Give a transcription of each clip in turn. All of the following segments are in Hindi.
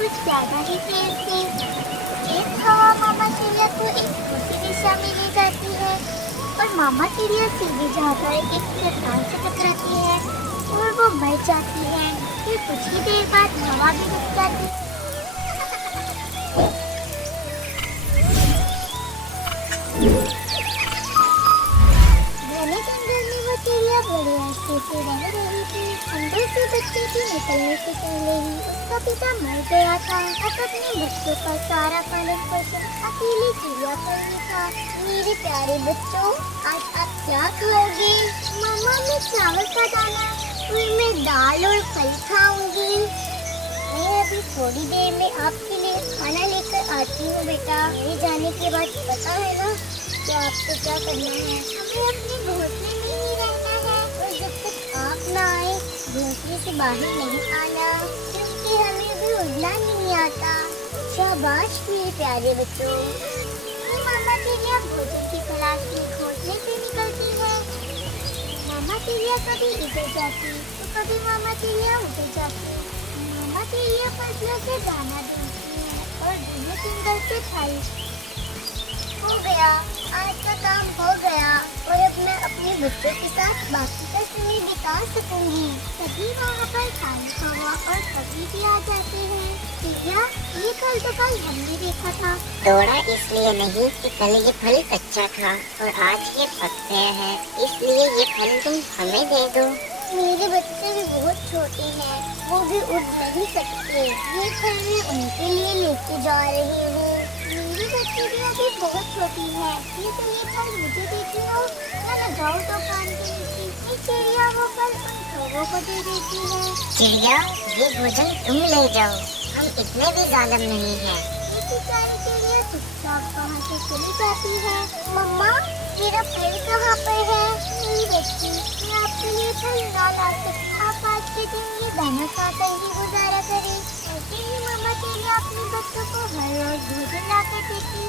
कुछ ज्यादा ही तेज थी। एक हवा मामा चिड़िया को एक दूसरी दिशा में ले जाती है और मामा चिड़िया सीधे जाकर एक चट्टान से टकराती है और वो मर जाती है। फिर कुछ ही देर बाद हवा भी रुक जाती है। घने जंगल में वो चिड़िया बड़े अच्छे से रह रही थी। अंदर से बच्चे के निकलने से पहले ही उसका पिता मर गया था। अब अपने बच्चों का सारा पालन पोषण अकेली चिड़िया कर ही था। मेरे प्यारे बच्चों, आज आप क्या खाओगे? मम्मा, मैं चावल का दाना और मैं दाल और फल खाऊंगी। मैं अभी थोड़ी देर में आपके लिए खाना लेकर आती हूँ बेटा। मेरे जाने के बाद पता है ना कि आपको क्या करना है। हमें अपने घोंसले में ही रहना है और जब तक आप ना आए घोंसले से बाहर नहीं आना, क्योंकि हमें भी उड़ना नहीं आता। शाबाश मेरे प्यारे बच्चों। मामा चिड़िया भोजन की तलाश में घोंसले से निकलती है। मामा चिड़िया कभी इधर जाती तो कभी मामा चिड़िया उधर जाती। मामा चिड़िया फसलों से दाना ढूंढती है और दूल्हे जंगल से फल। हो गया, आज का काम हो गया और अब मैं अपने बच्चों के साथ बाकी का समय बिता सकूंगी। तभी वहाँ पर काली हवा और कभी भी आ जाते हैं। चिड़िया, ये फल तो कल हमने देखा था। तोड़ा इसलिए नहीं कि कल ये फल कच्चा था और आज ये पक गया है, इसलिए ये फल तुम हमें दे दो। मेरे बच्चे भी बहुत छोटे हैं, वो भी उड़ नहीं सकते। ये फल मैं उनके लिए लेके जा रही हूँ। मेरी बच्ची भी अभी बहुत छोटी है, ये फल मुझे देती हो या मैं जाऊँ दुकान के नीचे। ये चिड़िया वो फल उन लोगों को दे देती है। चिड़िया, ये भोजन तुम ले जाओ, हम इतने भी जालिम नहीं हैं। ये बेचारी चिड़िया चुपचाप वहाँ से चली जाती है। मम्मा, मेरा पेड़ कहाँ पर है? मेरी बच्ची, मैं आपके लिए फल ना ला सकती। आप आज के दिन ये दाना खाकर ही गुजारा करें। ऐसे ही मामा चिड़िया अपने बच्चों को हर रोज भोजन ला कर देती।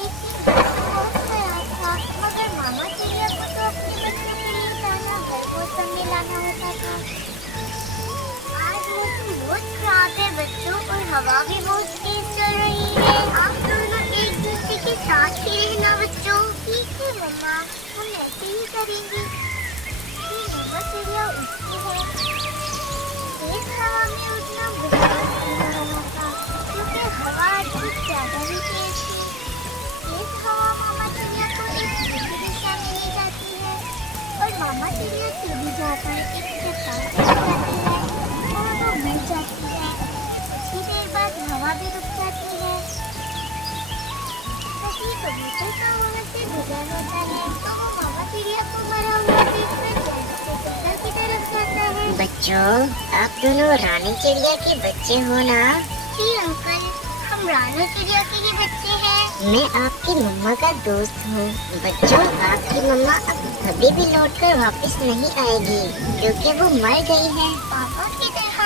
एक दिन बहुत खराब था, मगर मामा चिड़िया को तो अपने बच्चों के लिए दाना हर मौसम में लाना होता था। आज मौसम बहुत खराब है बच्चों और हवा भी बहुत तेज चल रही है। आप दोनों एक दूसरे के साथ ही रहना बच्चों। ठीक है मम्मा, हम ऐसे ही करेंगे। फिर मामा चिड़िया उठती है। तेज हवा में उठना बहुत मुश्किल हो रहा था क्योंकि हवा आज कुछ ज्यादा ही तेज थी। तेज हवा मामा चिड़िया को एक दूसरी दिशा में ले जाती है और मामा चिड़िया सीधी जाकर एक चट्टान से टकराती है और वो मर जाती है। कुछ देर बाद हवा भी रुक जाती है। कभी कबूतर का वहाँ से गुजर होता है तो वो मामा चिड़िया को मरा हुआ देखकर जल्दी से जंगल की तरफ जाता है। बच्चों, आप दोनों रानी चिड़िया के बच्चे हो ना? जी अंकल, हम रानी चिड़िया के ही बच्चे हैं। मैं आपकी मम्मा का दोस्त हूँ। बच्चों, आपकी मम्मा अब कभी भी लौटकर वापस नहीं आएगी क्योंकि वो मर गई है। पापा की तरह?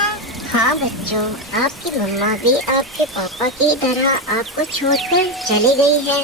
हाँ बच्चों, आपकी मम्मा भी आपके पापा की तरह आपको छोड़कर चली गई है।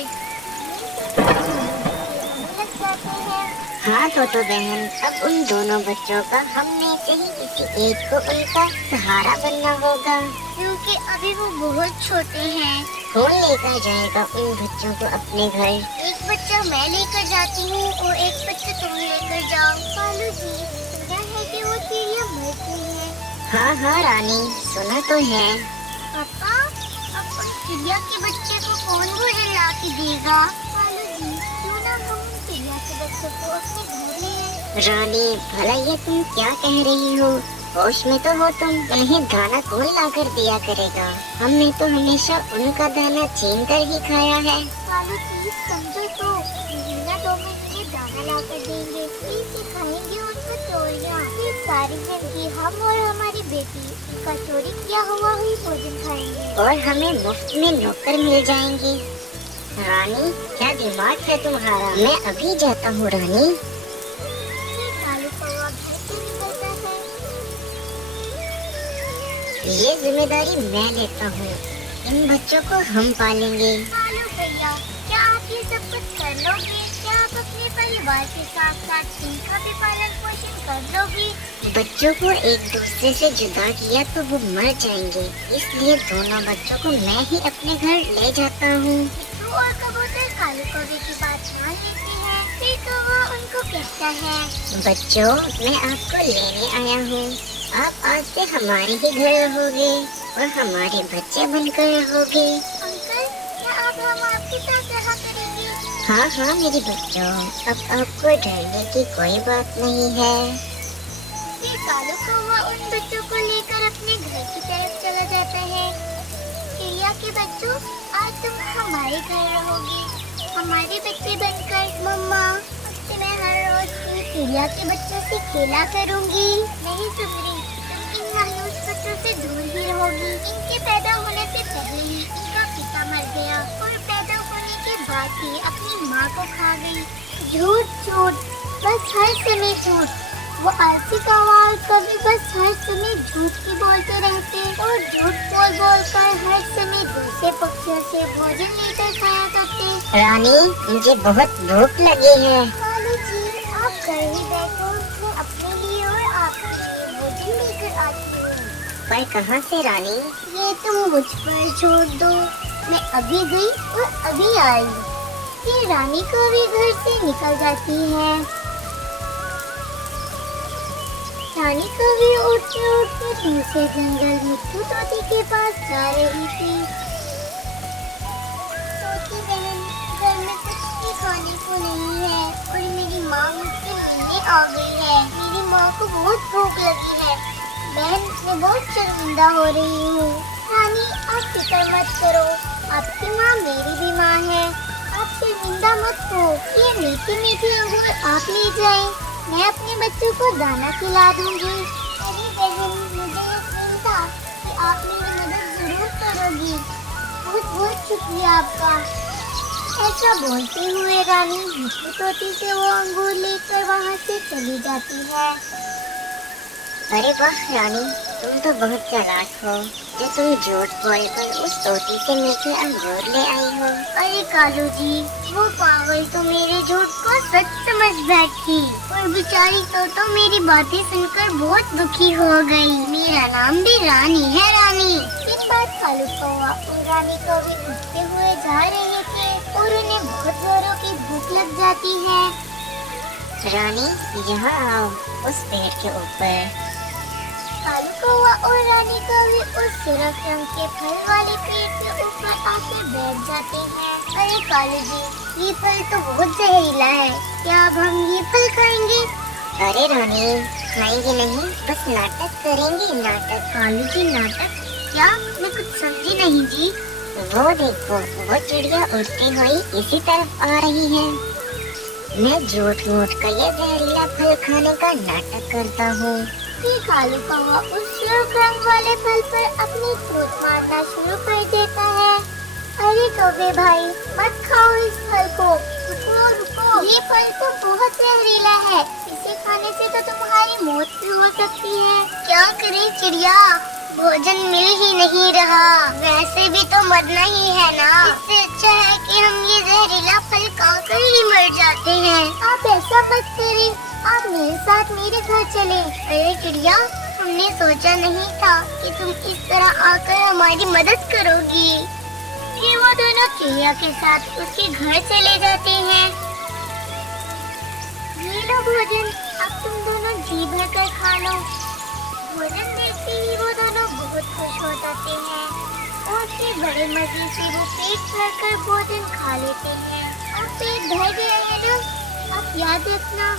लग जाते हैं। हाँ तोतो बहन, अब उन दोनों बच्चों का हम में से ही किसी एक को उनका सहारा बनना होगा, क्योंकि अभी वो बहुत छोटे हैं। कौन लेकर जाएगा उन बच्चों को अपने घर? एक बच्चा मैं लेकर जाती हूँ और एक बच्चा तुम लेकर जाओ। कालू जी, सुना है कि वो चिड़िया मर गई है। हाँ हाँ रानी, सुना तो है। पापा, अब उस चिड़िया के बच्चे को कौन भोजन ला के देगा? कालू जी, क्यों ना हम उस चिड़िया के बच्चे को अपने घर ले आए? रानी, भला ये तुम क्या कह रही हो? होश में तो हो तुम? उन्हें दाना कौन ला कर दिया करेगा? हमने तो हमेशा उनका दाना छीन कर ही खाया है। कालू जी, समझो तो, महीना 2 महीने दाना ला कर देंगे, फिर सिखाएंगे उनको चोरियाँ। फिर सारी जिंदगी हम और हमारी बेटी का चोरी किया हुआ ही भोजन खाएंगे। और हमें मुफ्त में नौकर मिल जाएंगे। रानी, क्या दिमाग है तुम्हारा? मैं अभी जाता हूँ रानी। फिर कालू कौवा घर से निकलता है। ये जिम्मेदारी मैं लेता हूँ, इन बच्चों को हम पालेंगे। कालू भैया, क्या आप ये सब कुछ कर लोगे? क्या आप अपने पर परिवार के साथ साथ इनका भी पालन पोषण कर लोगी। बच्चों को एक दूसरे से जुदा किया तो वो मर जाएंगे, इसलिए दोनों बच्चों को मैं ही अपने घर ले जाता हूँ। मिट्टू और कबूतर कालू कौवे की बात मान लेते हैं। फिर तो वो उनको कहता है, बच्चों, मैं आपको लेने आया हूँ। आप आज से हमारे ही घर रहोगे और हमारे बच्चे बनकर रहोगे। अंकल, क्या अब हम आपके साथ रहा करेंगे? हाँ हाँ मेरे बच्चों, अब आपको डरने की कोई बात नहीं है। फिर कालू कौवा उन बच्चों को लेकर अपने घर की तरफ चला जाता है। चिड़िया के बच्चों, आज तुम हमारे घर रहोगी, हमारे बच्चे बनकर। मम्मा, अब से मैं हर रोज इन चिड़िया के बच्चों से खेला करूंगी। नहीं सुमरी, तुम इन मायूस बच्चों से दूर ही रहोगी। इनके पैदा होने से पहले ही इनका पिता मर गया और पैदा होने के बाद ही अपनी माँ को खा गई। झूठ झूठ, बस हर समय झूठ। वो आलसी कौवा और कभी बस हर समय झूठ ही बोलते रहते और झूठ बोल बोल कर हर समय दूसरे पक्षियों से भोजन लेकर खाया करते। रानी, मुझे बहुत भूख लगी है। कालू जी, आप घर ही बैठो, मैं अपने लिए और आपके लिए भोजन लेकर आती हूँ। पर कहाँ से रानी? ये तुम मुझ पर छोड़ दो, मैं अभी गई और अभी आई। फिर रानी कौवी घर से निकल जाती है। रानी कौवी उड़ते उड़ते दूसरे जंगल मिट्टू तोती के पास जा रही थी। तोती बहन, घर में कुछ भी खाने को नहीं है और मेरी माँ मुझसे मिलने आ गई है। मेरी माँ को बहुत भूख लगी है। बहन, मैं बहुत शर्मिंदा हो रही हूँ। रानी, आप फिक्र मत करो, आपकी माँ मेरी भी माँ है। आप शर्मिंदा मत हो। ये मीठी मीठी अंगूर आप ले जाएं, मैं अपने बच्चों को दाना खिला दूंगी। अरे बहन, मुझे यकीन था कि आप मेरी मदद जरूर करोगी। बहुत बहुत शुक्रिया आपका। ऐसा बोलते हुए रानी मिट्टू तोती से वो अंगूर लेकर वहाँ से चली जाती है। अरे वाह रानी, तुम तो बहुत चालाक हो जो तुम झूठ बोलकर उस तोती से मीठे अंगूर ले आई हो। अरे कालू जी, वो पागल तो मेरे झूठ को सच समझ बैठी और बेचारी तो मेरी बातें सुनकर बहुत दुखी हो गई। मेरा नाम भी रानी है। रानी, एक बात कालू कौवा और रानी कौवी उठते हुए जा रहे थे और उन्हें बहुत जोरों की भूख लग जाती है। रानी, यहाँ आओ, उस पेड़ के ऊपर। कालू कौवा और रानी कौवी उस सुरख रंग के फल वाले पेड़ के ऊपर आके बैठ जाते हैं। अरे कालू जी, ये फल तो बहुत जहरीला है, क्या अब हम ये फल खाएंगे? अरे रानी, खाएंगे नहीं, बस नाटक करेंगे। नाटक? कालू जी, नाटक? क्या? मैं कुछ समझी नहीं जी। वो देखो, वो चिड़िया उड़ती हुई इसी तरफ आ रही है। मैं झूठ मूठ कर ये जहरीला फल खाने का नाटक करता हूँ। फिर कालू कौवा उस सुर्ख रंग वाले फल पर अपनी चोट मारना शुरू कर देता है। अरे कौवे भाई, मत खाओ इस फल को। रुको रुको, ये फल तो बहुत जहरीला है, इसे खाने से तो तुम्हारी मौत भी हो सकती है। क्या करें चिड़िया, भोजन मिल ही नहीं रहा, वैसे भी तो मरना ही है ना। इससे अच्छा है कि हम ये जहरीला फल खाकर ही मर जाते हैं। आप ऐसा मत करें, आप मेरे साथ मेरे घर चले। अरे चिड़िया, हमने सोचा नहीं था कि तुम इस तरह आकर हमारी मदद करोगी। फिर वो दोनों चिड़िया के साथ उसके घर चले जाते हैं। ये लो भोजन, अब तुम दोनों जी भर कर खा लो। भोजन देखते ही वो दोनों बहुत खुश हो जाते हैं और फिर बड़े मजे से वो पेट भर कर भोजन खा लेते हैं। और पेट भर गया है ना, अब याद रखना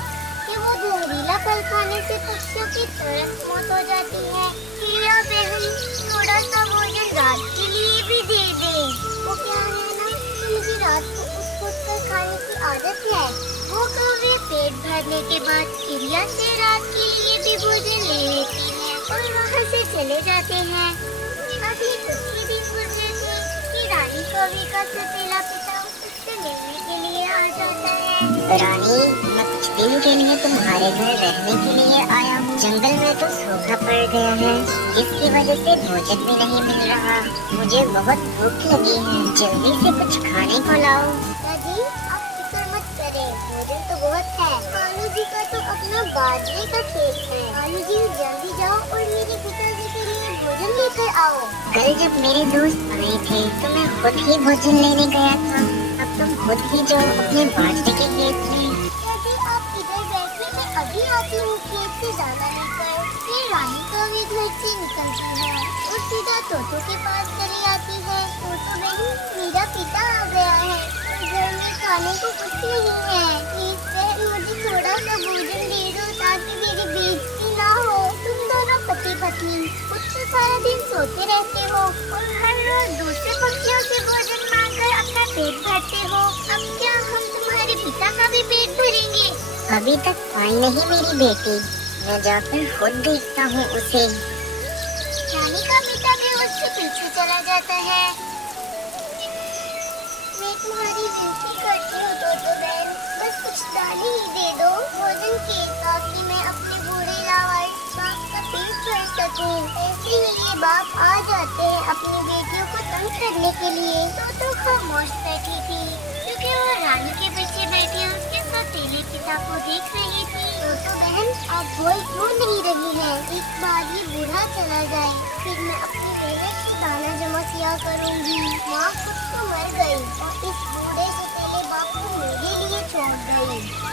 कि वो जहरीला फल खाने से पक्षियों की तुरंत मौत हो जाती है। चिड़िया बहन, थोड़ा सा भोजन रात के लिए भी दे दे। वो क्या है ना, मुझे रात को उठ कर खाने की आदत है। वो कौवे पेट भरने के बाद चिड़िया से रात के लिए भी भोजन ले लेती है और वहाँ से चले जाते हैं। अभी कुछ ही दिन गुजरे थे कि रानी कौवे का सतीला पिता उससे मिलने के लिए आ जाता है। रानी, मैं कुछ दिन के लिए तुम्हारे घर रहने के लिए आया हूँ। जंगल में तो सूखा पड़ गया है, जिसकी वजह से भोजन भी नहीं मिल रहा। मुझे बहुत भूख लगी है, जल्दी से कुछ खाने को लाओ। दादी, आप फिक्र मत करें, भोजन तो बहुत है। कालू जी का तो अपना बाजरे का खेत है। कालू जी जल्दी जाओ और मेरे पिताजी के लिए भोजन लेकर आओ। कल जब मेरे दोस्त आए थे तो मैं खुद ही भोजन लेने गया था। अब तुम खुद ही जाओ अपने बाजरे के खेत में। यदि आप इधर बैठे, मैं अभी आती हूँ खेत से दाना लेकर। फिर रानी का भी घर से निकलती है और सीधा तोतो के पास चली आती है। तोतो बहन, मेरा पिता आ गया है, घर में खाने को कुछ नहीं है। प्लीज बहन, मुझे थोड़ा सा भोजन दे दो ताकि मेरी बेइज्जती ना हो। तुम दोनों पति पत्नी खुद तो सारा दिन सोते रहते हो और हर रोज दूसरे पक्षियों से भोजन मांगकर अपना पेट भरते हो। अब क्या हम तुम्हारे पिता का भी पेट भरेंगे? अभी तक आई नहीं मेरी बेटी, मैं जाकर खुद देखता हूँ उसे। रानी का पिता भी उसके पीछे चला जाता है। मैं तुम्हारी विनती करती हूँ तोतो बहन, बस कुछ दाने ही दे दो भोजन के, ताकि मैं अपने बूढ़े लावारिस बाप का पेट भर सकूं। ऐसे ही ये बाप आ जाते हैं अपनी बेटियों को तंग करने के लिए। तोतो खामोश बैठी थी क्योंकि वो रानी के पीछे बैठे उसके सौतेले पिता को देख रही थी। तोतो बहन, आप बोल क्यों नहीं रही हैं? एक बार ये बूढ़ा चला जाए, फिर मैं अपनी पहले से दाना जमा किया करूंगी। माँ खुद तो मर गई और इस बूढ़े से पहले बाप को मेरे लिए छोड़ गई।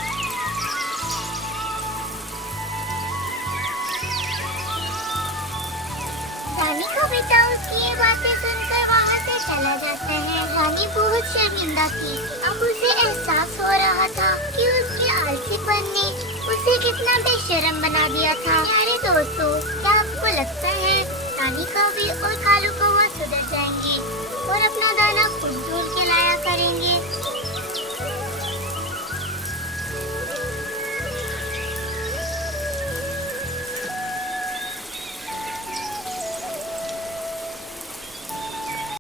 रानी का बेटा उसकी ये बातें सुनकर वहाँ से चला जाता है। रानी बहुत शर्मिंदा थी। अब उसे एहसास हो रहा था कि उसके आलसीपन ने उसे कितना बेशर्म बना दिया था। प्यारे दोस्तों, क्या आपको लगता है रानी का भी और कालू कौवा सुधर जाएंगे और अपना दाना खुद ढूंढ